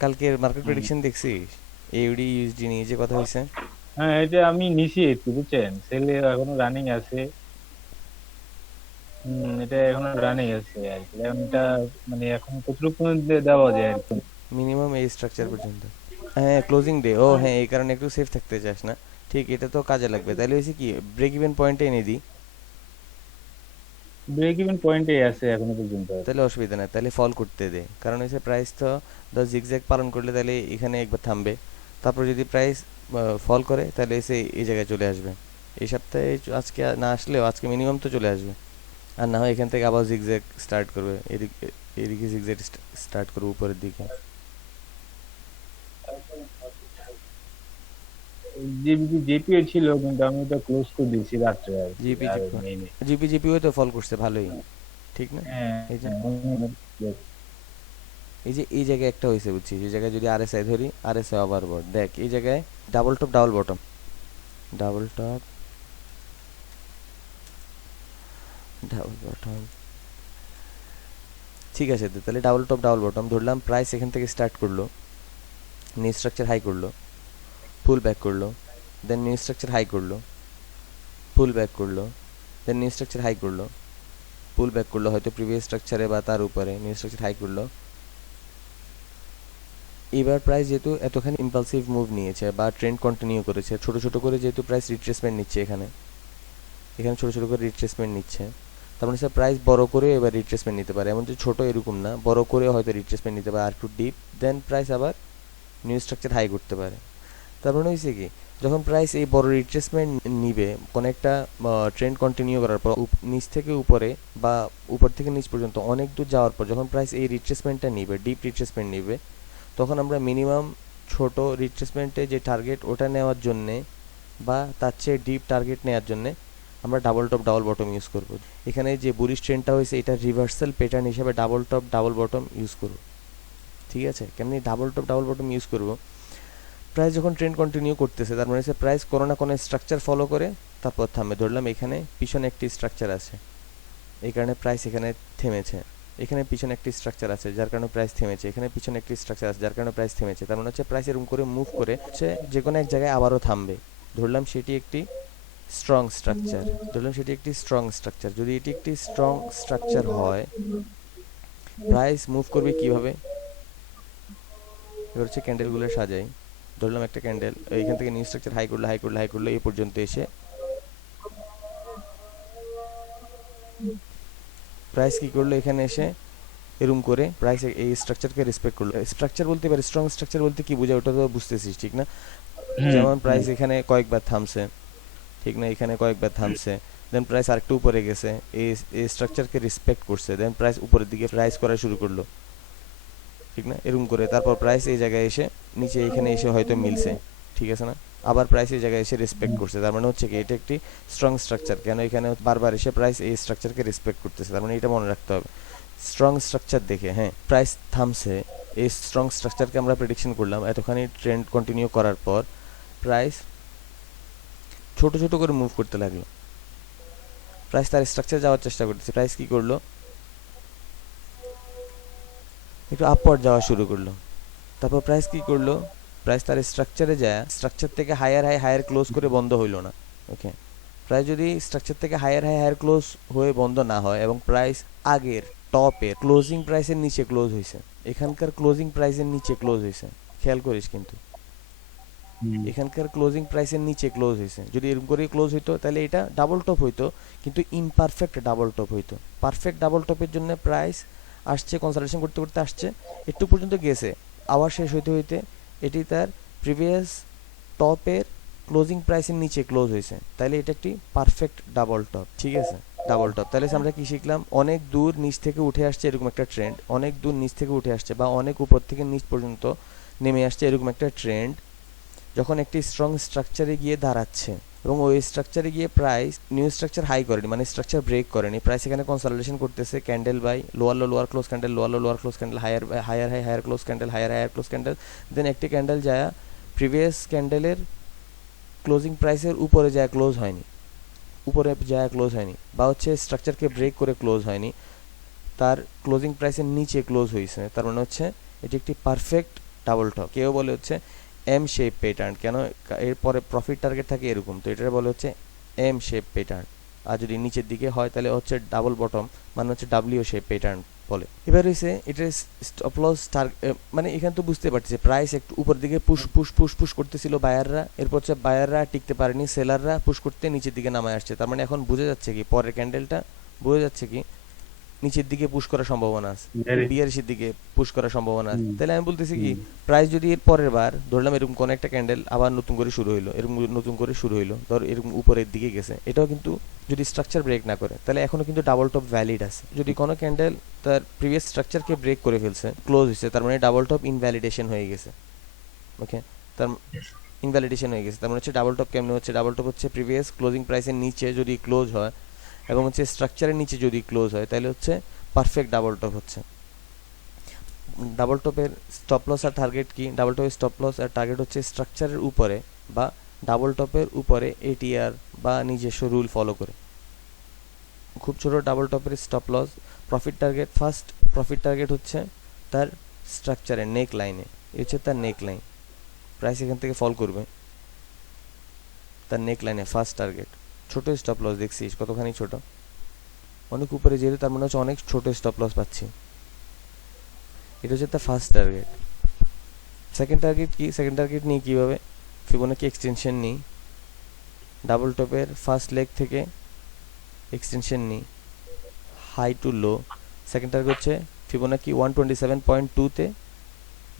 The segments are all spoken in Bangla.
কালকের মার্কেট হুম। প্রেডিকশন দেখছিস? এউডি ইউএসডি নিয়ে যে কথা হয়েছে। হ্যাঁ, এটা আমি নিছি একটু, বুঝছেন, সেলে এখনো রানিং আছে। এটা এখনো রানিং আছে আর কি। এখন এটা মানে এখন কতটুকু পর্যন্ত দেওয়া যায় আর কি। মিনিমাম এই স্ট্রাকচার পর্যন্ত। হ্যাঁ, ক্লোজিং ডে, ও হ্যাঁ, এই কারণে একটু সেফ থাকতে চাস না। ঠিক, এটা তো কাজে লাগবে। তাহলে হয়েছে কি, ব্রেক ইভেন পয়েন্টে এনে দিই। ব্রেক ইভেন পয়েন্টে আছে এখনো পর্যন্ত আর তাহলে কি। অসুবিধা নাই, তাহলে ফল করতে দে। কারণ হচ্ছে প্রাইস তো ধর জিগজ্যাগ পালন করলে তাহলে এখানে একবার থামবে। তারপর যদি প্রাইস ফল করে তাহলে এসে এই জায়গায় চলে আসবে। এই সপ্তাহে আজকে না আসলেও আজকে মিনিমাম তো চলে আসবে। আর না হয় এখান থেকে আবার জিগজ্যাগ স্টার্ট করবে, এদিকে এদিকে জিগজ্যাগ স্টার্ট করবে উপরের দিকে। জিবিপি জিপিও ছিল, কিন্তু আমি ওটা ক্লোজ করে দিয়েছি রাত্রে আর কি, জিপি আর জিপি নেই নেই। জিপি জিপিও তো ফল করছে ভালোই, ঠিক না? হ্যাঁ, এই যে, হ্যাঁ, এই যে এই জায়গায় একটা হয়েছে বুঝছিস, এই জায়গায় যদি আরএসআই ধরি, আরএসআই ওভারবোর্ড দেখ, এই জায়গায় double top double bottom, double top double bottom. ঠিক আছে, তো তাহলে ডাবল টপ ডাবল বটম ধরলাম। প্রাইস এখান থেকে স্টার্ট করলো, নিউ স্ট্রাকচার হাই করলো, পুল ব্যাক করলো, দেন নিউ স্ট্রাকচার হাই করলো, পুল ব্যাক করলো, দেন নিউ স্ট্রাকচার হাই করলো, পুল ব্যাক করলো, হয়তো প্রিভিয়াস স্ট্রাকচারে বা তার উপরে নিউ স্ট্রাকচার হাই করলো। এবার প্রাইস যেহেতু এতখানি ইম্পালসিভ মুভ নিয়েছে বা ট্রেন্ড কন্টিনিউ করেছে, ছোট ছোট করে যেহেতু প্রাইস রিট্রেসমেন্ট নিচ্ছে, এখানে এখানে ছোট ছোট করে রিট্রেসমেন্ট নিচ্ছে, তার মানে স্যার প্রাইস বড় করে এবার রিট্রেসমেন্ট নিতে পারে। এমন যে ছোট এরকম না, বড় করে হয়তো রিট্রেসমেন্ট নিতে পারে আর একটু ডিপ, দেন প্রাইস আবার নিউ স্ট্রাকচার হাই করতে পারে। তার মানে হয়েছে কি, যখন প্রাইস এই বড় রিট্রেসমেন্ট নিবে কোনো একটা ট্রেন্ড কন্টিনিউ করার পর, নিচ থেকে উপরে বা উপর থেকে নিচ পর্যন্ত অনেক দূর যাওয়ার পর যখন প্রাইস এই রিট্রেসমেন্টটা নিবে, ডিপ রিট্রেসমেন্ট নিবে, তখন আমরা মিনিমাম ছোট রিট্রেসমেন্টে যে টার্গেট ওটা নেওয়ার জন্যে বা তার চেয়ে ডিপ টার্গেট নেওয়ার জন্যে আমরা double top double bottom use করব। এখানে যে বুলিশ ট্রেন্ডটা হয়েছে এটা রিভার্সাল প্যাটার্ন হিসেবে double top double bottom use করব। ঠিক আছে, কেমনি double top double bottom use করব? প্রাইস যখন ট্রেন্ড কন্টিনিউ করতেছে, তার মানে হচ্ছে প্রাইস কোনো না কোনো স্ট্রাকচার ফলো করে তারপর থামবে। ধরলাম এখানে পিছনে একটি স্ট্রাকচার আছে, এই কারণে প্রাইস এখানে থেমেছে। এখানে পিছনে একটি স্ট্রাকচার আছে যার কারণে প্রাইস থেমেছে, এখানে পিছনে একটি স্ট্রাকচার আছে যার কারণে প্রাইস থেমেছে। তার মানে হচ্ছে প্রাইস এরকম করে মুভ করে হচ্ছে যে কোনো এক জায়গায় আবারও থামবে। ধরলাম সেটি একটি স্ট্রং স্ট্রাকচার, ধরলাম সেটি একটি স্ট্রং স্ট্রাকচার। যদি এটি একটি স্ট্রং স্ট্রাকচার হয়, প্রাইস মুভ করবে কিভাবে? এবার হচ্ছে ক্যান্ডেলগুলো সাজাই। ধরলাম একটা ক্যান্ডেল এইখান থেকে নিউ স্ট্রাকচার হাই করলো হাই করলো হাই করলো এই পর্যন্ত এসে প্রাইস কি করলো, এখানে এসে এরম করে প্রাইস এই স্ট্রাকচারকে রেসপেক্ট করলো। স্ট্রাকচার বলতে এবার স্ট্রং স্ট্রাকচার বলতে কি বোঝায় ওটা তো বুঝতেছিস, ঠিক না? হুম, যেমন হুম। প্রাইস এখানে কয়েকবার থামছে, ঠিক না, এখানে কয়েকবার থামছে, দেন প্রাইস আরেকটু উপরে গেছে, এই এই স্ট্রাকচারকে রেসপেক্ট করছে, দেন প্রাইস উপরের দিকে প্রাইস করা শুরু করলো, ঠিক না, এরকম করে তারপর প্রাইস এই জায়গায় এসে নিচে এখানে এসে হয়তো মিলছে, ঠিক আছে না, আবার প্রাইস এই জায়গায় এসে রেসপেক্ট করছে। তার মানে হচ্ছে কি এটা একটি স্ট্রং স্ট্রাকচার, কেন এখানে বারবার এসে প্রাইস এই স্ট্রাকচারকে রেসপেক্ট করতেছে, তার মানে এটা মনে রাখতে হবে। স্ট্রং স্ট্রাকচার দেখে, হ্যাঁ, প্রাইস থামছে, এই স্ট্রং স্ট্রাকচারকে আমরা প্রেডিকশন করলাম, এতখানি ট্রেন্ড কন্টিনিউ করার পর প্রাইস ছোট ছোট করে মুভ করতে লাগলো। প্রাইস তার স্ট্রাকচার যাওয়ার চেষ্টা করতেছে, প্রাইস কি করলো, একটু আপওয়ার্ড যাওয়া শুরু করলো। তারপর প্রাইস কি করলো, প্রাইস তার স্ট্রাকচারে যায়, স্ট্রাকচার থেকে হায়ার হাই হায়ার ক্লোজ করে বন্ধ হইলো না। ওকে, প্রাইস যদি স্ট্রাকচার থেকে হায়ার হাই হায়ার ক্লোজ হয়ে বন্ধ না হয় এবং প্রাইস আগের টপের ক্লোজিং প্রাইসের নিচে ক্লোজ হয়েছে, এখানকার ক্লোজিং প্রাইসের নিচে ক্লোজ হয়েছে, খেয়াল করিস কিন্তু, হুম। এখানকার ক্লোজিং প্রাইসের নিচে ক্লোজ হয়েছে, যদি এরকম করে ক্লোজ হইতো তাহলে এটা ডাবল টপ হইতো, কিন্তু ইমপারফেক্ট ডাবল টপ হইতো। পারফেক্ট ডাবল টপের জন্য প্রাইস আসছে, কনসালটেশন করতে করতে আসছে, একটু পর্যন্ত গেছে, আবার শেষ হইতে হইতে এটি তার প্রিভিয়াস টপের ক্লোজিং প্রাইসের নিচে ক্লোজ হয়েছে, তাহলে এটা একটি পারফেক্ট ডাবল টপ, ঠিক আছে, ডাবল টপ। তাহলে আমরা কি শিখলাম, অনেক দূর নিচ থেকে উঠে আসছে এরকম একটা ট্রেন্ড, অনেক দূর নিচ থেকে উঠে আসছে বা অনেক উপর থেকে নিচ পর্যন্ত নেমে আসছে এরকম একটা ট্রেন্ড, যখন একটি স্ট্রং স্ট্রাকচারে গিয়ে দাঁড়াচ্ছে এবং ওই স্ট্রাকচারে গিয়ে প্রাইস নিউ স্ট্রাকচার হাই করেনি, মানে স্ট্রাকচার ব্রেক করেনি, প্রাইস এখানে কনসলিডেশন করতেছে, candle by lower low lower close candle, lower low lower close candle, higher higher high higher close candle, higher higher close candle, then একটি ক্যান্ডেল যায় প্রিভিয়াস ক্যান্ডেলের ক্লোজিং প্রাইসের উপরে যায় ক্লোজ হয়নি, উপরে যায় ক্লোজ হয়নি, বা হচ্ছে স্ট্রাকচারকে ব্রেক করে ক্লোজ হয়নি, তার ক্লোজিং প্রাইসের নিচে ক্লোজ হয়েছে, তার মানে হচ্ছে এটি একটি পারফেক্ট ডাবল টপ, কেউ বলে হচ্ছে এম শেপ প্যাটার্ন। কেন? এরপরে প্রফিট টার্গেট থাকে এরকম, তো এটা বলে হচ্ছে এম শেপ প্যাটার্ন। আর যদি নিচের দিকে হয় তাহলে হচ্ছে ডাবল বটম, মানে হচ্ছে ডাব্লিউ শেপ প্যাটার্ন বলে। এবার হচ্ছে এটা স্টপ লস মানে এখানে তো বুঝতে পারতেছে প্রাইস একটু উপর দিকে পুশ পুশ পুশ পুশ করতেছিল বায়াররা, এরপর হচ্ছে বায়াররা টিকতে পারেনি, সেলাররা পুশ করতে নিচের দিকে নামায় আসছে। তার মানে এখন বোঝা যাচ্ছে কি, পরের ক্যান্ডেলটা বোঝা যাচ্ছে কি নিচের দিকে পুশ করার সম্ভাবনা আছে, বিয়ারিশের দিকে পুশ করার সম্ভাবনা আছে। তাহলে আমি বলতেছি কি, প্রাইস যদি এর পরের বার ধরলাম এরকম কোন একটা ক্যান্ডেল আবার নতুন করে শুরু হইলো, এরকম নতুন করে শুরু হইলো, ধর এরকম উপরের দিকে গেছে, এটাও কিন্তু যদি স্ট্রাকচার ব্রেক না করে তাহলে এখনো কিন্তু ডাবল টপ ভ্যালিড আছে। যদি কোনো ক্যান্ডেল তার প্রিভিয়াস স্ট্রাকচারকে ব্রেক করে ফেলছে, ক্লোজ হয়েছে, তার মানে ডাবল টপ ইনভ্যালিডেশন হয়ে গেছে। ওকে, তার ইনভ্যালিডেশন হয়ে গেছে। তার মানে হচ্ছে ডাবল টপ কেমনে হচ্ছে, ডাবল টপ হচ্ছে প্রিভিয়াস ক্লোজিং প্রাইসের নিচে যদি ক্লোজ হয় এবং হচ্ছে স্ট্রাকচারের নিচে যদি ক্লোজ হয় তাহলে হচ্ছে পারফেক্ট ডাবল টপ হচ্ছে। ডাবল টপের স্টপ লস আর টার্গেট কি? ডাবল টপের স্টপ লস আর টার্গেট হচ্ছে স্ট্রাকচারের উপরে বা ডাবল টপের উপরে এটিআর বা নিজস্ব রুল ফলো করে। খুব ছোট ডাবল টপের stop loss, profit target, first profit target হচ্ছে তার স্ট্রাকচারের নেক লাইনে, এই হচ্ছে তার নেক লাইন। প্রাইস এখান থেকে ফল করবে তার নেক লাইনে, ফার্স্ট টার্গেট। ছোট স্টপ লস দেখছিস কতখানি ছোট, অনেক উপরে যেহেতু তার মনে হচ্ছে অনেক ছোট স্টপ লস পাচ্ছি। এটা হচ্ছে তার ফার্স্ট টার্গেট। সেকেন্ড টার্গেট কি? সেকেন্ড টার্গেট নিয়ে কীভাবে ফিবোনাকি এক্সটেনশন নিই, ডাবল টপের ফার্স্ট লেগ থেকে এক্সটেনশন নিই high to low. Second target হচ্ছে ফিবোনাকি 127.2-তে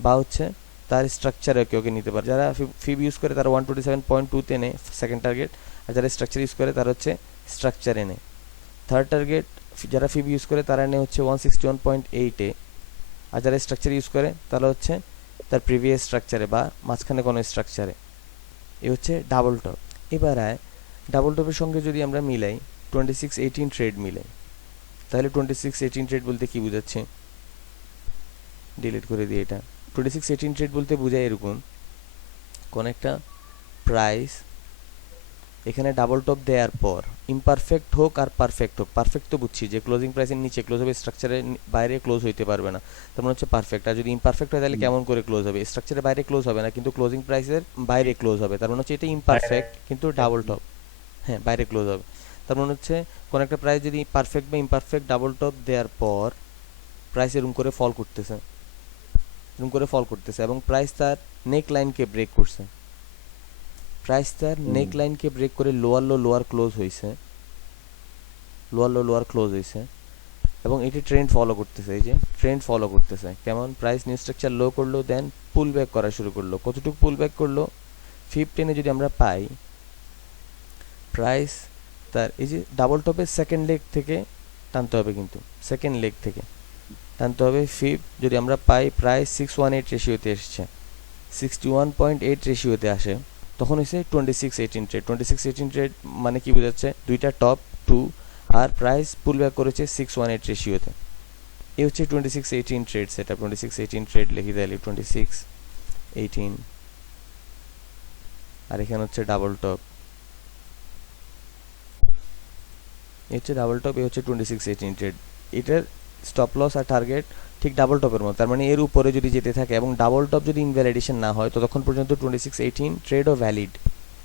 বা হচ্ছে তার স্ট্রাকচারে ওকে নিতে পারে। যারা ফিব ইউজ করে তারা 127.2-তে নেয় সেকেন্ড টার্গেট, আর যারা স্ট্রাকচার ইউজ করে তারা হচ্ছে স্ট্রাকচারে নেয়। থার্ড টার্গেট যারা ফিব ইউজ করে তারা নেয় হচ্ছে 161.8-এ, আর যারা স্ট্রাকচার ইউজ করে তারা হচ্ছে তার প্রিভিয়াস স্ট্রাকচারে বা মাঝখানে কোনো স্ট্রাকচারে। এ হচ্ছে ডাবল টপ। এবার ডাবল টপের সঙ্গে যদি আমরা মিলাই 2618 ট্রেড মিলাই, তাহলে 2618 ট্রেড বলতে কি বোঝাচ্ছে, ডিলিট করে দিই এটা। 2618 ট্রেড বলতে বোঝায় এরকম, কোন একটা প্রাইস এখানে ডাবল টপ দেওয়ার পর ইমপারফেক্ট হোক আর পারফেক্ট হোক, পারফেক্ট তো বুঝছি যে ক্লোজিং প্রাইসের নিচে ক্লোজ হবে, স্ট্রাকচারের বাইরে ক্লোজ হইতে পারবে না, তার মানে হচ্ছে পারফেক্ট। আর যদি ইমপারফেক্ট হয় তাহলে কেমন করে ক্লোজ হবে? স্ট্রাকচারের বাইরে ক্লোজ হবে না কিন্তু ক্লোজিং প্রাইসের বাইরে ক্লোজ হবে, তার মানে হচ্ছে এটা ইমপারফেক্ট কিন্তু ডাবল টপ, হ্যাঁ বাইরে ক্লোজ হবে। তার মানে হচ্ছে কোন একটা প্রাইস যদি পারফেক্ট বা ইমপারফেক্ট ডাবল টপ দেওয়ার পর প্রাইস এরকম করে ফল করতেছে, এরকম করে ফল করতেছে এবং প্রাইস তার নেক লাইনকে ব্রেক করছে, প্রাইস তার নেক লাইনকে ব্রেক করে লোয়ার ক্লোজ হয়েছে, লোয়ার ক্লোজ হয়েছে এবং এটি ট্রেন্ড ফলো করতেছে। এই যে ট্রেন্ড ফলো করতেছে কেমন, প্রাইস নিউ স্ট্রাকচার লো করলো, দেন পুল ব্যাক করা শুরু করলো। কতটুকু পুল ব্যাক করলো? 15-এ যদি আমরা পাই প্রাইস তার এই যে ডাবল টপের সেকেন্ড লেগ থেকে টানতে হবে, কিন্তু সেকেন্ড লেগ থেকে টানতে হবে। ফিফ যদি আমরা পাই প্রাইস 618 রেশিওতে এসছে, 61.8 রেশিওতে আসে, তখন হচ্ছে 2618 ট্রেড। 2618 ট্রেড মানে কি বোঝাচ্ছে, দুইটা টপ 2 আর প্রাইস পুল ব্যাক করেছে 618 রেশিওতে। এই হচ্ছে 2618 ট্রেড সেটা। 2618 ট্রেড লিখি তাহলে 2618, আর এখানে হচ্ছে ডাবল টপ, এই হচ্ছে ডাবল টপ, এই হচ্ছে 2618 ট্রেড। এটার স্টপ লস আর টার্গেট ঠিক ডাবল টপের মতো, তার মানে এর উপরে যদি যেতে থাকে এবং ডাবল টপ যদি ইনভ্যালিডেশন না হয় ততক্ষণ পর্যন্ত 2618 ট্রেডও ভ্যালিড।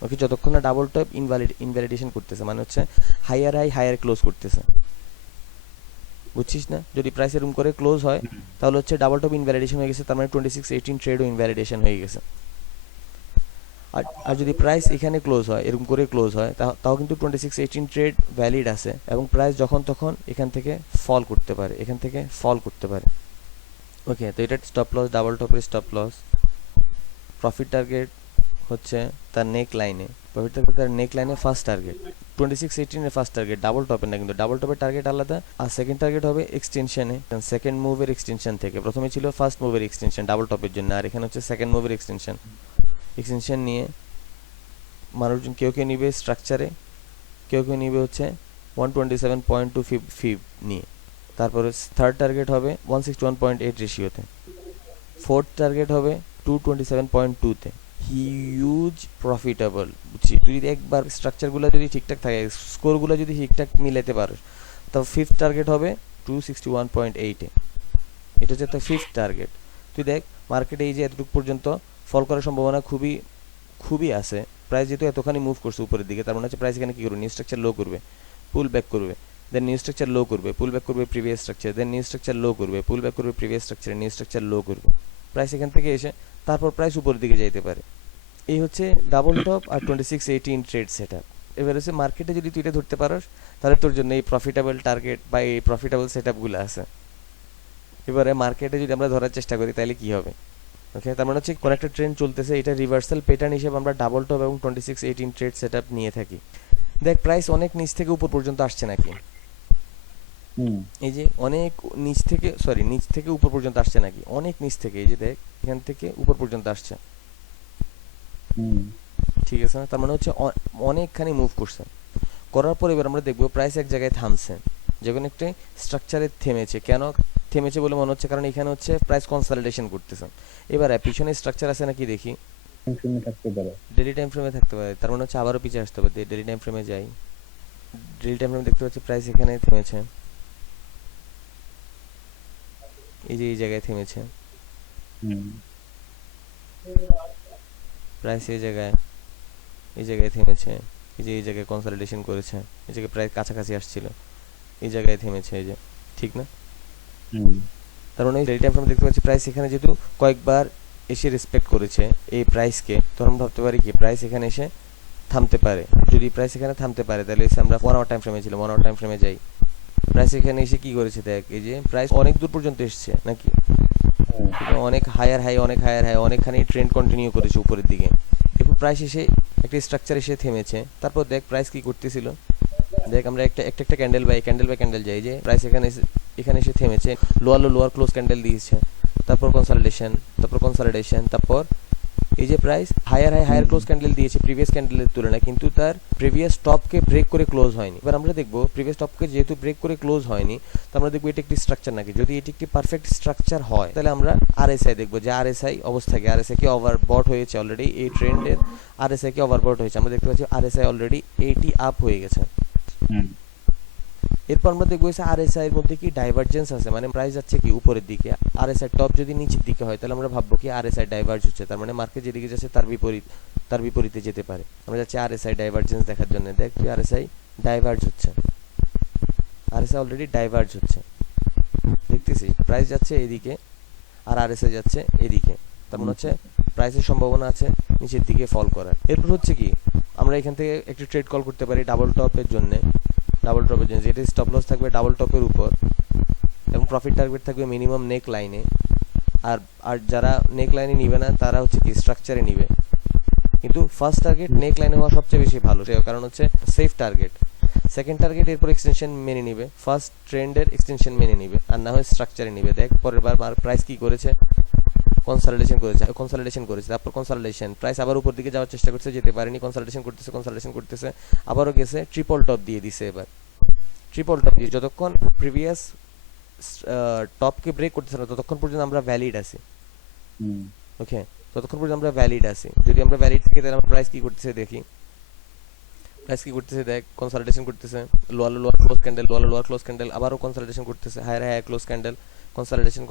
ওকে, যতক্ষণ না ডাবল টপ ইনভ্যালিডেশন করতেছে, মানে হচ্ছে হায়ার ক্লোজ করতেছে, বুঝছিস না? যদি প্রাইস এরকম করে ক্লোজ হয় তাহলে হচ্ছে ডাবল টপ ইনভ্যালিডেশন হয়ে গেছে, তার মানে 2618 ট্রেডও ইনভ্যালিডেশন হয়ে গেছে। আর যদি প্রাইস এখানে ক্লোজ হয়, এরকম করে ক্লোজ হয়, তাও কিন্তু 2618 ট্রেড ভ্যালিড আছে এবং প্রাইস যখন তখন এখান থেকে ফল করতে পারে, এখান থেকে ফল করতে পারে। ওকে, তো এটা স্টপ লস, ডাবল টপের স্টপ লস। প্রফিট টার্গেট হচ্ছে তার নেক লাইনে, প্রফিট টার্গেট তার নেক লাইনে ফার্স্ট টার্গেট, 2618 এর ফার্স্ট টার্গেট, ডাবল টপের না কিন্তু, ডাবল টপের টার্গেট আলাদা। আর সেকেন্ড টার্গেট হবে এক্সটেনশনে, সেকেন্ড মুভের এক্সটেনশন থেকে। প্রথমে ছিল ফার্স্ট মুভের এক্সটেনশন ডাবল টপের জন্য, আর এখানে হচ্ছে সেকেন্ড মুভের এক্সটেনশন। এক্সটেনশন নিয়ে মানুষজন কেউ কেউ নিবে স্ট্রাকচারে, কেউ কেউ নিবে হচ্ছে 127.2 ফিব নিয়ে। তারপরে থার্ড টার্গেট হবে 161.8 রেশিওতে, ফোর্থ টার্গেট হবে 227.2-তে। হিউজ প্রফিটেবল, বুঝছি? তুই যদি একবার স্ট্রাকচারগুলো যদি ঠিকঠাক থাকে, স্কোরগুলো যদি ঠিকঠাক মিলাতে পারো, তো ফিফথ টার্গেট হবে 261.8-এ। এটা হচ্ছে একটা ফিফথ টার্গেট। তুই দেখ মার্কেটে এই যে এতটুকু পর্যন্ত ফল করার সম্ভাবনা খুবই খুবই আছে। প্রাইস যেহেতু এতখানি মুভ করছে উপরের দিকে, তার মানে হচ্ছে প্রাইস এখানে কি করবে, নিউ স্ট্রাকচার লো করবে, পুল ব্যাক করবে, দেন নিউ স্ট্রাকচার লো করবে, পুল ব্যাক করবে প্রিভিয়াস স্ট্রাকচার, দেন নিউ স্ট্রাকচার লো করবে, পুল ব্যাক করবে প্রিভিয়াস স্ট্রাকচার, নিউ স্ট্রাকচার লো করবে। প্রাইস এখান থেকে এসে তারপর প্রাইস উপরের দিকে যাইতে পারে। এই হচ্ছে ডাবল টপ আর 2618 ট্রেড সেট আপ। এবার হচ্ছে মার্কেটে যদি তুই এটা ধরতে পারোস, তাহলে তোর জন্য এই প্রফিটেবল টার্গেট বা এই প্রফিটেবল সেট আপগুলো আছে। এবারে মার্কেটে যদি আমরা ধরার চেষ্টা করি তাহলে কি হবে, ওকে, তার মানে হচ্ছে কোন একটা ট্রেন্ড চলতেছে, এটা রিভার্সাল প্যাটার্ন হিসেবে আমরা ডাবল টপ এবং 2618 ট্রেড সেট আপ নিয়ে থাকি। দেখ প্রাইস অনেক নিচ থেকে উপর পর্যন্ত আসছে নাকি, এই যে অনেক নিচ থেকে, সরি নিচ থেকে উপর পর্যন্ত আসছে নাকি, অনেক নিচ থেকে, এই যে দেখ এখান থেকে উপর পর্যন্ত আসছে, ঠিক আছে না? তার মানে হচ্ছে অনেকখানি মুভ করছে, করার পর এবার আমরা দেখবো প্রাইস এক জায়গায় থামছে, যে কোনো একটা স্ট্রাকচারে থেমেছে। কেন থেমেছে বলে মনে হচ্ছে, কারণ এখানে হচ্ছে প্রাইস কনসলিডেশন করতেছে। এবার পিছনে স্ট্রাকচার আছে নাকি দেখি, ডেইলি টাইম ফ্রেমে থাকতে পারে, তার মানে হচ্ছে আবারও পিছিয়ে আসতে হবে। ডেইলি টাইম ফ্রেমে যাই, ডেইলি টাইম ফ্রেমে দেখতে পাচ্ছি প্রাইস এখানে থেমেছে, এই যে এই জায়গায় থেমেছে, প্রাইস এই জায়গায় থেমেছে, এই যে এই জায়গায় কনসলিডেশন করেছে, এই জায়গায় প্রায় কাছাকাছি আসছিল, এই জায়গায় থেমেছে, এই যে, ঠিক না? তার মানে ডেইলি টাইম ফ্রেমে দেখতে পাচ্ছি প্রাইস এখানে যেহেতু কয়েকবার এসে রেসপেক্ট করেছে এই প্রাইসকে, তখন আমরা ভাবতে পারি কি প্রাইস এখানে এসে থামতে পারে। যদি প্রাইস এখানে থামতে পারে তাহলে এসে আমরা 1 আওয়ার টাইম ফ্রেমে ছিল, 1 আওয়ার টাইম ফ্রেমে যাই, প্রাইস এখানে এসে কি করেছে দেখ, এই যে প্রাইস অনেক দূর পর্যন্ত এসেছে নাকি, অনেক হায়ার হাই, অনেক হায়ার হাই, অনেকখানি ট্রেন্ড কন্টিনিউ করেছে উপরের দিকে। এরপর প্রাইস এসে একটা স্ট্রাকচার এসে থেমেছে, তারপর দেখ প্রাইস কি করতেছিল, দেখ আমরা একটা ক্যান্ডেল বাই ক্যান্ডেল যাই, যে প্রাইস এখানে এসে থেমেছে, লোয়ার ক্লোজ ক্যান্ডেল দিয়েছে, তারপর কনসলিডেশন, তারপর এই যে প্রাইস হায়ার ক্লোজ ক্যান্ডেল দিয়েছে প্রিভিয়াস ক্যান্ডেলের তুলনায়, কিন্তু তার প্রিভিয়াস টপকে ব্রেক করে ক্লোজ হয়নি। এবার আমরা দেখবো প্রিভিয়াস টপকে যেহেতু ব্রেক করে ক্লোজ হয়নি, তো আমরা দেখবো এটা একটি স্ট্রাকচার নাকি। যদি এটি একটি পারফেক্ট স্ট্রাকচার হয় তাহলে আমরা আরএসআই দেখবো, যে আরএসআই অবস্থা কি, আরএসআই কি ওভারবট হয়েছে অলরেডি, এই ট্রেন্ডের আরএসআই কি ওভারবট হয়েছে, আমরা দেখতে পাচ্ছি আরএসআই অলরেডি 80 আপ হয়ে গেছে। এরপর আমরা দেখবো আরএসআই এর মধ্যে কি ডাইভারজেন্স আছে, মানে প্রাইস যাচ্ছে কি উপরের দিকে, আরএসআই টপ যদি নিচের দিকে হয় তাহলে আমরা ভাববো কি আরএসআই ডাইভার্জ হচ্ছে, তার মানে মার্কেট যেদিকে যাচ্ছে তার বিপরীতে যেতে পারে। আমরা যাচ্ছি আরএসআই ডাইভারজেন্স দেখার জন্য, দেখ তুই আরএসআই ডাইভার্জ হচ্ছে, আরএসআই অলরেডি ডাইভার্জ হচ্ছে, দেখতেছিস প্রাইস যাচ্ছে এদিকে আর আরএসআই যাচ্ছে এদিকে, তার মানে হচ্ছে প্রাইসের সম্ভাবনা আছে নিচের দিকে ফল করার। এরপর হচ্ছে কি আমরা এখান থেকে একটি ট্রেড কল করতে পারি ডাবল টপের জন্য, যেটা স্টপ লস থাকবে ডাবল টপের উপর এবং প্রফিট টার্গেট থাকবে মিনিমাম নেক লাইনে। আর যারা নেক লাইনে নিবে না তারা হচ্ছে কি স্ট্রাকচারে নিবে, কিন্তু ফার্স্ট টার্গেট নেক লাইনে হওয়া সবচেয়ে বেশি ভালো, কারণ হচ্ছে সেফ টার্গেট। সেকেন্ড টার্গেট এরপর এক্সটেনশন মেনে নিবে, ফার্স্ট ট্রেন্ডের এক্সটেনশন মেনে নিবে, আর না হয় স্ট্রাকচারে নিবে। দেখ পরের বার প্রাইস কি করেছে, কনসলিডেশন করেছে, তারপর কনসলিডেশন, প্রাইস আবার উপর দিকে যাওয়ার চেষ্টা করছে, যেতে পারেনি, কনসলিডেশন করতেছে, আবারও গেছে, ট্রিপল টপ দিয়ে দিছে। এবার ট্রিপল টপ দিয়ে যতক্ষণ প্রিভিয়াস টপকে ব্রেক করতেছে না ততক্ষণ পর্যন্ত আমরা ভ্যালিড আছি, ওকে, ততক্ষণ পর্যন্ত আমরা ভ্যালিড আছি। যদি আমরা ভ্যালিড থেকে তাহলে আমরা প্রাইস কি করতেছে দেখি, দেখ কনসলিডেশন করতেছে, লোয়ার ক্লোজ ক্যান্ডেল, আবারও কনসলিডেশন করতেছে, higher close candle, consolidation,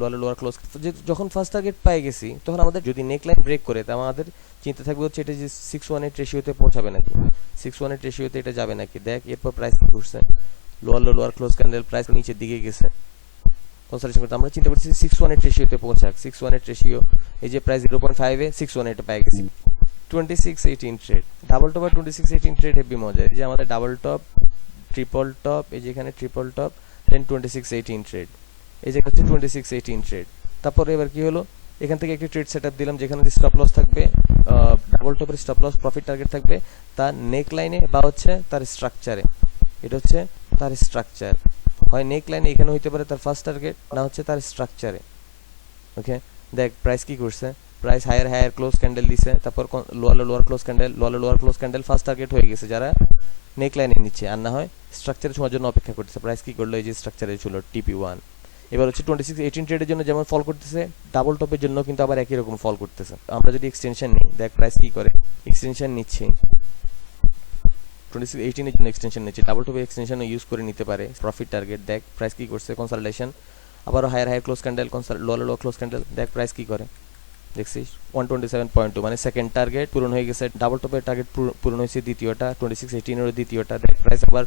lower close. যখন ফার্স্ট টার্গেট পেয়ে গেছি তখন আমাদের যদি নেক লাইন ব্রেক করে তা আমাদের চিন্তা থাকবে হচ্ছে এটা যে 618 রেশিওতে পৌঁছাবে নাকি, 618 রেশিওতে এটা যাবে নাকি। দেখ এরপর প্রাইস ঘুরছে, লোয়ার ক্লোজ ক্যান্ডেল, প্রাইস নিচের দিকে গেছে, কনসলিডেশন করতে আমরা চিন্তা করছি 618 রেশিওতে পৌঁছাক, 618 রেশিও, এই যে প্রাইস 0.5 এ 618 পেয়ে গেছি। 2618 ট্রেড, ডাবল টপ আর 2618 ট্রেড হেভি মজা। এই যে আমাদের ডাবল টপ, ট্রিপল টপ, এই যে এখানে ট্রিপল টপ, দেন 2618 ট্রেড, এই যে হচ্ছে 2618 ট্রেড। তারপর এবার কি হলো, এখান থেকে একটি ট্রেড সেটআপ দিলাম যেখানে স্টপ লস থাকবে, ডাবল টপের স্টপ লস প্রফিট টার্গেট থাকবে তার নেক লাইনে বা হচ্ছে তার স্ট্রাকচারে, এটা হচ্ছে তার স্ট্রাকচার, হয় নেক লাইনে এখানে হইতে পারে তার ফার্স্ট টার্গেট, না হচ্ছে তার স্ট্রাকচারে, ওকে। দেখ প্রাইস কি করছে, প্রাইস হায়ার ক্লোজ ক্যান্ডেল দিছে, তারপর lower close candle first target হয়ে গেছে যারা নেক লাইনে নিচ্ছে, আর না হয় স্ট্রাকচারে ছোঁয়ার জন্য অপেক্ষা করতেছে। প্রাইস কি করলো, এই যে স্ট্রাকচারে ছিল TP1। এবার হচ্ছে 2618 ট্রেডের জন্য যেমন ফল করতেছে, ডাবল টপের জন্য কিন্তু আবার একই রকম ফল করতেছে। আমরা যদি এক্সটেনশন নিই, দেখ প্রাইস কি করে, এক্সটেনশন নিচ্ছি, 2618 এর জন্য এক্সটেনশন নিচ্ছে, ডাবল টপে এক্সটেনশন ইউজ করে নিতে পারে প্রফিট টার্গেট। দেখ প্রাইস কি করছে, কনসলিডেশন, আবারও হায়ার ক্লোজ ক্যান্ডেল, লো ক্লোজ ক্যান্ডেল, দেখ প্রাইস কি করে দেখছিস 127.2, মানে সেকেন্ড টার্গেট পূরণ হয়ে গেছে, ডাবল টপের টার্গেট পূরণ হয়েছে দ্বিতীয়টা, 2618 এর দ্বিতীয়টা, দেখ প্রাইস আবার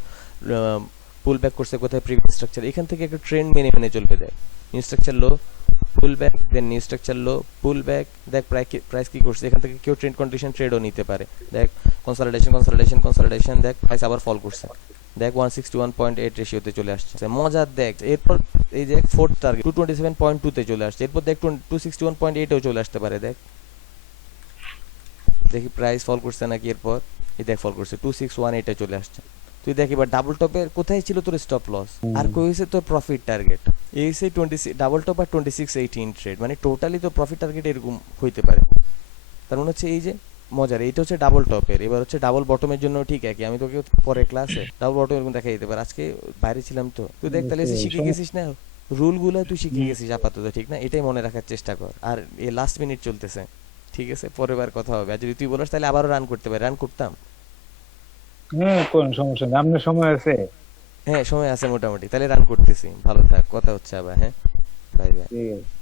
পুল ব্যাক করছে কোথায়, প্রিভিয়াস স্ট্রাকচার। এখান থেকে একটা ট্রেন্ড মেনে মেনে চলবে, দেখ নিউ স্ট্রাকচার লো, পুল ব্যাক, দেন নিউ স্ট্রাকচার লো, পুল ব্যাক, দেখ প্রাইস কি করছে, এখান থেকে কেউ ট্রেন্ড কন্ডিশন ট্রেডও নিতে পারে, দেখ কনসলিডেশন, দেখ প্রাইস আবার ফল করছে, দেখ 161.8 রেশিওতে চলে আসছে, মজার দেখ। এরপর এই যে ফোর্থ টার্গেট 227.2 তে চলে আসছে, এরপর দেখ 261.8 এও চলে আসতে পারে, দেখ দেখি প্রাইস ফল করছে নাকি, এরপর এই দেখ ফল করছে 2618 এ চলে আসছে। তুই দেখ এবার ডাবল টপের কোথায় ছিল তোর স্টপ লস, আর কই হয়েছে তোর প্রফিট টার্গেট, এই সে 26 ডাবল টপ আর 2618 ট্রেড, মানে টোটালি তো প্রফিট টার্গেট এরকম হইতে পারে। তার মানে হচ্ছে এই যে মজার, এইটা হচ্ছে ডাবল টপের, এবার হচ্ছে ডাবল বটমের জন্য ঠিক একই, আমি তোকে পরে ক্লাসে ডাবল বটম এরকম দেখাই দিতে পারি, আজকে বাইরে ছিলাম তো, তুই দেখ তাহলে এসে শিখে গেছিস না রুল গুলো, তুই শিখে গেছিস আপাতত, ঠিক না? এটাই মনে রাখার চেষ্টা কর। আর এই লাস্ট মিনিট চলতেছে, ঠিক আছে, পরের বার কথা হবে। আর যদি তুই বলিস তাহলে আবারও রান করতে পারি, রান করতাম। হ্যাঁ, কোন সমস্যা নেই, আপনার সময় আছে। হ্যাঁ সময় আছে মোটামুটি, তাহলে রান করতেছি, ভালো থাক, কথা হচ্ছে আবার, হ্যাঁ বাই বাই। ঠিক আছে।